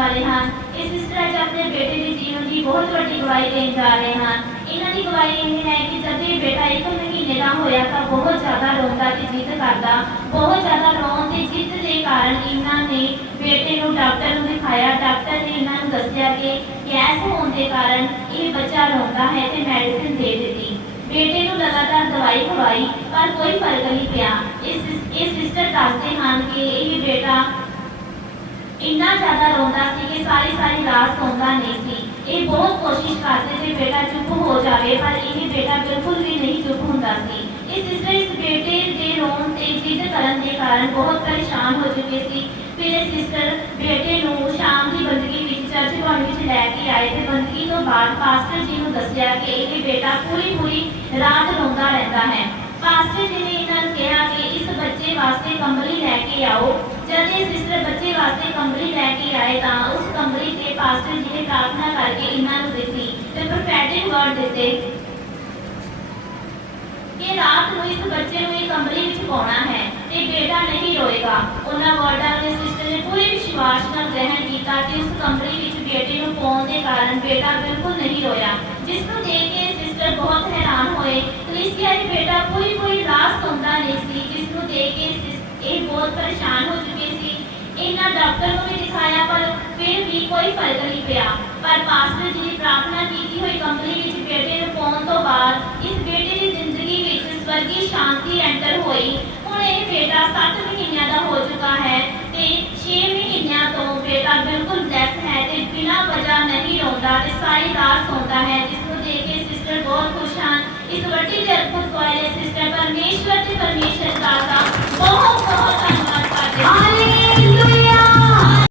ਦੇ ਬੇਟੇ ਦੇ ਜੀਵਨ ਦੀ ਬਹੁਤ ਵੱਡੀ ਗਵਾਹੀ ਦੇਣ ਜਾ ਰਹੇ ਹਾਂ। ਇਹਨਾਂ ਦੀ ਗਵਾਹੀ ਇਹ ਹੈ ਕਿ ਜਦ ਇਹ ਬੇਟਾ ਇੱਕ ਮਹੀਨੇ ਦਾ ਹੋਇਆ ਤਾਂ ਬਹੁਤ ਜ਼ਿਆਦਾ ਰੋਂਦਾ ਤੇ ਜਿੱਦ ਕਰਦਾ। ਬਹੁਤ ਜ਼ਿਆਦਾ ਰੋਣ ਤੇ ਜਿੱਦ ਦੇ ਕਾਰਨ ਇਹਨਾਂ ਨੇ ਬੇਟੇ ਨੂੰ ਡਾਕਟਰ ਨੂੰ ਦਿਖਾਇਆ। ਡਾਕਟਰ ਨੇ ਇਹਨਾਂ ਨੂੰ ਦੱਸਿਆ ਕਿ ਗੈਸ ਹੋਣ ਦੇ ਕਾਰਨ ਇਹ ਬੱਚਾ ਰੋਂਦਾ ਹੈ ਤੇ ਮੈਡੀਸਿਨ ਦੇ ਦਿੱਤੀ। ਬੇਟੇ ਨੂੰ ਲਗਾਤਾਰ ਦਵਾਈ ਖਵਾਈ, ਪਰ ਕੋਈ ਫ਼ਰਕ ਨਹੀਂ ਪਿਆ। ਇਸ ਇਹ ਸਿਸਟਰ ਦੱਸਦੇ ਹਨ ਕਿ ਇਹ ਬੇਟਾ ਇੰਨਾ ਜ਼ਿਆਦਾ ਰੋਂਦਾ ਸੀ ਕਿ ਸਾਰੀ ਸਾਰੀ ਰਾਤ ਸੌਂਦਾ ਨਹੀਂ ਸੀ ਇਹ ਬਹੁਤ ਕੋਸ਼ਿਸ਼ ਕਰਦੇ ਤੇ ਬੇਟਾ ਚੁੱਪ ਹੋ ਜਾਵੇ ਪਰ ਇਹ ਬੇਟਾ ਬਿਲਕੁਲ ਵੀ ਨਹੀਂ ਚੁੱਪ ਹੁੰਦਾ ਸੀ ਇਸ ਸਿਸਟਰ ਇਸ ਬੇਟੇ ਦੇ ਰੋਣ ਤੇ ਜਿੱਦ ਕਰਨ ਦੇ ਕਾਰਨ ਬਹੁਤ ਪਰੇਸ਼ਾਨ ਹੋ ਚੁੱਕੇ ਸੀ ਫਿਰ ਇਹ ਸਿਸਟਰ ਬੇਟੇ ਨੂੰ ਸ਼ਾਮ ਦੀ ਬੰਦਗੀ ਵਿੱਚ ਚਰਚ ਘਰ ਵਿੱਚ ਲੈ ਕੇ ਆਏ ਤੇ ਬੰਦਗੀ ਤੋਂ ਬਾਅਦ ਪਾਸਟਰ ਜੀ ਨੂੰ ਦੱਸਿਆ ਕਿ ਇਹ ਬੇਟਾ ਪੂਰੀ ਪੂਰੀ ਰਾਤ ਰੋਂਦਾ ਰਹਿੰਦਾ ਹੈ ਪਾਸਟਰ ਜੀ ਨੇ ਇਹਨਾਂ ਨੂੰ ਕਿਹਾ ਕਿ ਇਸ ਬੱਚੇ ਵਾਸਤੇ ਕੰਬਲੀ ਲੈ ਕੇ ਆਓ ਜਦ ਇਹ ਸਿਸਟਰ ਬੱਚੇ ਵਾਸਤੇ ਕੰਬਲੀ ਲੈ ਕੇ ਆਏ ਤਾਂ ਉਸ ਕੰਬਲੀ ਤੇ ਪਾਸਟਰ ਜੀ ਨੇ ਪ੍ਰਾਰਥਨਾ ਕਰਕੇ ਇਹਨਾਂ ਨੂੰ ਦਿੱਤੀ ਤੇ ਪ੍ਰੋਫੈਟਿਕ ਵਰਡ ਦਿੱਤੇ ਕਿ ਰਾਤ ਨੂੰ ਇਸ ਬੱਚੇ ਨੂੰ ਇਹ ਕੰਬਲੀ ਵਿੱਚ ਪਾਉਣਾ ਹੈ ਤੇ ਬੇਟਾ ਨਹੀਂ ਰੋਏਗਾ ਉਹਨਾਂ ਵਰਡਾਂ ਨੂੰ ਸਿਸਟਰ ਨੇ ਪੂਰੇ ਵਿਸ਼ਵਾਸ ਨਾਲ ਗ੍ਰਹਿਣ ਕੀਤਾ ਕਿ ਉਸ ਕੰਬਲੀ ਵਿੱਚ ਬੇਟੇ ਨੂੰ ਪਾਉਣ ਦੇ ਕਾਰਨ ਬੇਟਾ ਬਿਲਕੁਲ ਨਹੀਂ ਰੋਇਆ ਜਿਸ ਨੂੰ ਦੇਖ ਕੇ ਸਿਸਟਰ ਬਹੁਤ ਹੈਰਾਨ ਹੋਏ ਕਲੀਸਿਆ ਇਹ ਬੇਟਾ ਪੂਰੀ ਪੂਰੀ ਰਾਤ ਸੌਂਦਾ ਨਹੀਂ ਸੀ ਜਿਸ ਨੂੰ ਦੇਖ ਕੇ ਸਿਸ- ਇਹ ਬਹੁਤ ਪਰੇਸ਼ਾਨ ਹੋ ਚੁੱਕੇ ਸੀ ਇਹਨਾਂ ਡਾਕਟਰ ਨੂੰ ਵੀ ਦਿਖਾਇਆ, ਪਰ ਫਿਰ ਵੀ ਕੋਈ ਫ਼ਰਕ ਨਹੀਂ ਪਿਆ। ਪਰ ਪਾਸਟਰ ਜੀ ਨੇ ਪ੍ਰਾਰਥਨਾ ਕੀਤੀ ਹੋਈ ਕੰਬਲੀ ਵਿੱਚ ਬੇਟੇ ਨੂੰ ਪਾਉਣ ਤੋਂ ਬਾਅਦ, ਇਸ ਬੇਟੇ ਦੀ ਜ਼ਿੰਦਗੀ ਵਿੱਚ ਸਵਰਗੀ ਸ਼ਾਂਤੀ ਐਂਟਰ ਹੋਈ। ਹੁਣ ਇਹ ਬੇਟਾ 7 ਮਹੀਨਿਆਂ ਦਾ ਹੋ ਚੁੱਕਾ ਹੈ ਤੇ 6 ਮਹੀਨਿਆਂ ਤੋਂ ਬੇਟਾ ਬਿਲਕੁਲ ਬਲੈਸ ਹੈ ਤੇ ਬਿਨਾਂ ਵਜ੍ਹਾ ਨਹੀਂ ਰੋਂਦਾ ਤੇ ਸਾਰੀ ਰਾਤ ਸੌਂਦਾ ਹੈ, ਜਿਸ ਨੂੰ ਦੇਖ ਕੇ ਸਿਸਟਰ ਬਹੁਤ ਖੁਸ਼ ਹਨ। ਇਸ ਵੱਡੀ ਤੇ ਅਦਭੁਤ ਕੋਇਲੇ ਸਿਸਟਰ ਪਰਮੇਸ਼ਵਰ ਤੇ ਪਰਮੇਸ਼ਰ ਦਾ ਬਹੁਤ